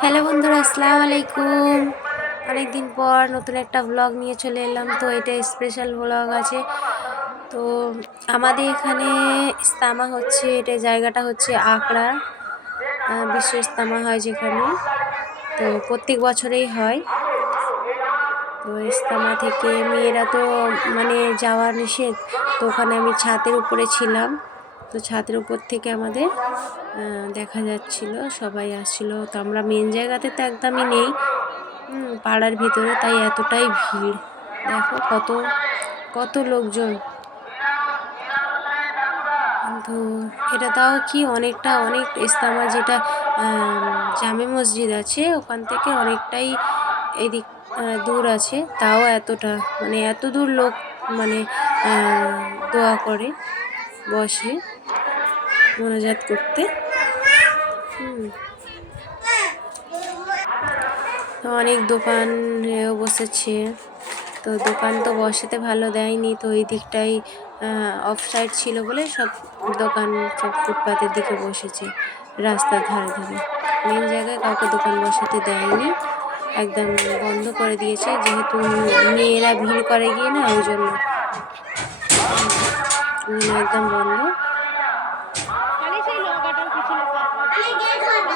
Hello বন্ধুরা, আসসালামু আলাইকুম। অনেকদিন পর নতুন একটা ব্লগ নিয়ে চলে এলাম। তো এটা স্পেশাল ব্লগ আছে। তো আমাদের এখানে ইস্তামা হচ্ছে, এটা জায়গাটা হচ্ছে আকড়া বিশ্ব ইস্তামা হয় যেখানে। তো প্রত্যেক বছরেই হয়। তো ইস্তামা থেকে মেয়েরা তো মানে যাওয়া নিষেধ। তো ওখানে আমি ছাদের উপরে ছিলাম। তো ছাদের উপর থেকে আমাদের দেখা যাচ্ছিল, সবাই আসছিল। তো আমরা মেন জায়গাতে তো একদমই নেই। পাড়ার ভিতরে তাই এতটাই ভিড়। দেখো কত কত লোকজন। তো এটা তাও কি অনেকটা, অনেক ইস্তামা যেটা জামে মসজিদ আছে, ওখান থেকে অনেকটাই এদিক দূর আছে। তাও এতটা মানে এত দূর লোক মানে দোয়া করে, বসে। মোনাজাত করতে। তো অনেক দোকান বসেছে। তো দোকান তো বসাতে ভালো দেয়নি, তো এই দিকটাই অফ সাইড ছিল বলে সব দোকান, সব ফুটপাতের দিকে বসেছে রাস্তার ধারে ধারে। মেন জায়গায় কাউকে দোকান বসাতে দেয়নি। একদম বন্ধ করে দিয়েছে, যেহেতু মেয়েরা ভিড় করে গিয়ে না, ওই জন্য। একদম বন্ধ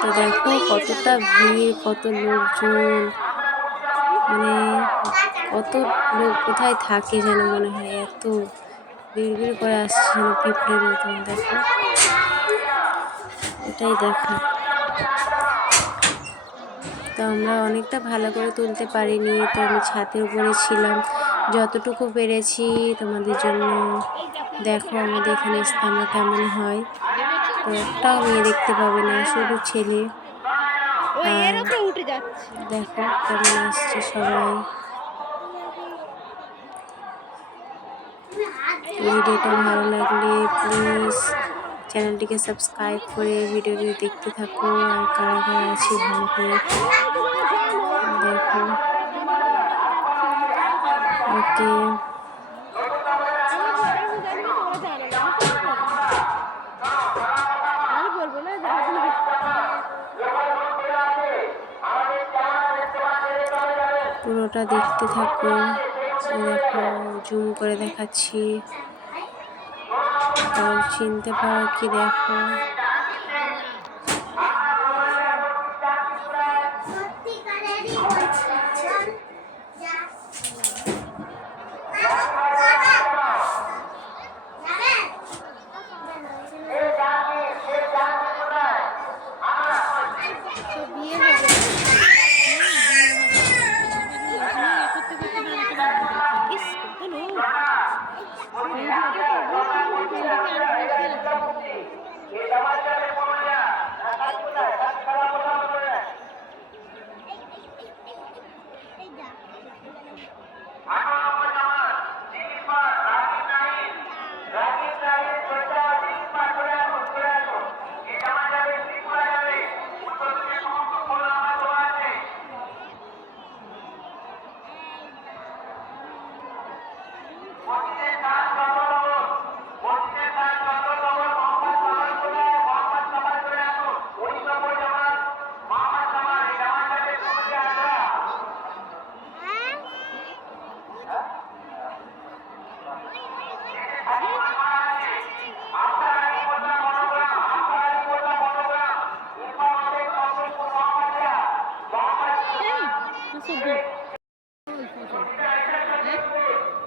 তো দেখো কতটা ভিড়, কত লোকজন মানে কত লোক কোথায় থাকে যেন মনে হয়, এত ভিড় ভিড় করে আসছে পিঁপড়ের মতন, দেখো। এটাই দেখা। তো আমরা অনেকটা ভালো করে তুলতে পারিনি, তো আমি ছাদের উপরে ছিলাম। যতটুকু পেরেছি তোমাদের জন্য, দেখো আমাদের এখানে ইস্তামা কেমন হয়। একটাও মেয়ে দেখতে পাবে না শুধু ছেলে। দেখো কেমন আসছে সবাই। ভিডিওটা ভালো লাগলে প্লিজ চ্যানেলটিকে সাবস্ক্রাইব করে ভিডিওটি দেখতে থাকো আর কারা কারা আছে ভালো করে দেখো। ওকে পুরোটা দেখতে থাকো। দেখো জুম করে দেখাচ্ছি। চিনতে পারো কি দেখো।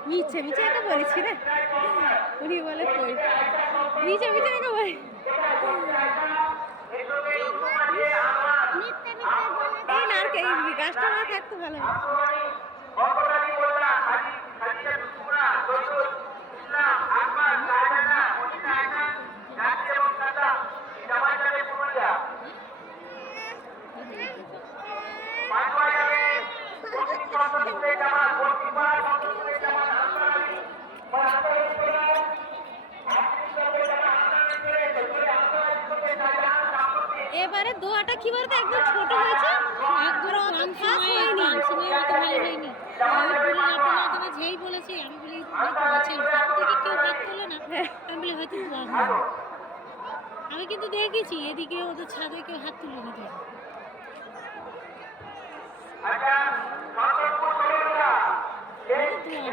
মিছে মিছে এটা বলেছি রে। উনি বলে কই? মিছে মিছে এটা বলে। এই না আর কে এই গাছটা না থাকতো ভালো এবারে দোয়াটা কি বলতো? একদম ছোট হয়েছে। একবার অত খাস হয়নি। সময় অত ভালো হয়নি। হ্যাঁ। আমি বলি আপনি না যেই বলেছি আমি বলি আছেন থেকে কেউ হাত তোলে না? হ্যাঁ। আমি বলি হয়তো দোয়া হবে। আমি কিন্তু দেখেছি এদিকে ওদের ছাদে কেউ হাত তুলে না দেখে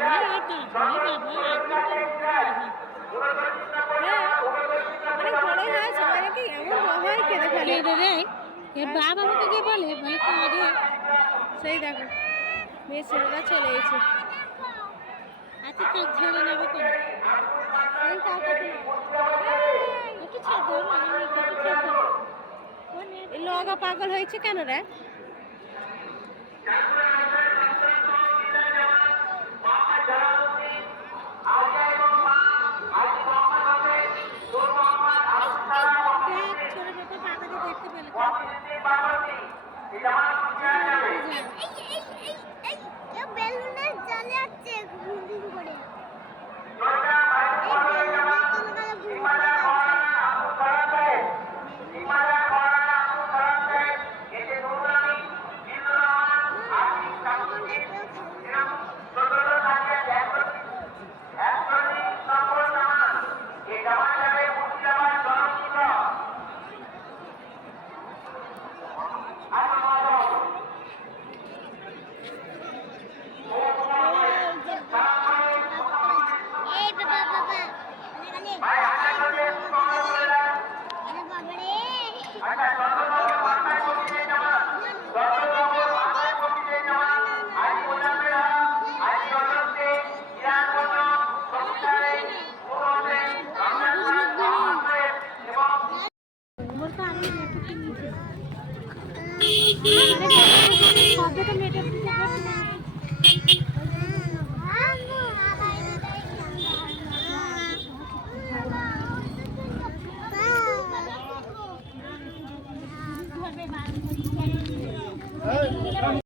হ্যাঁ, অনেক বড় হয়েছে। কেঁদে ফেলে কেঁদে দেয় এর বাপ আমাকে গিয়ে বলে বলে কাঁদে সেই দেখো মেয়ে ছেলেরা চলে এসেছে। আচ্ছা কাজ ঝেড়ে নেবে কেন এই কাউকে একটু ছাড় ধরো একটু ছাড় ধরো লগা পাগল হয়েছে কেন রে? বেলুনের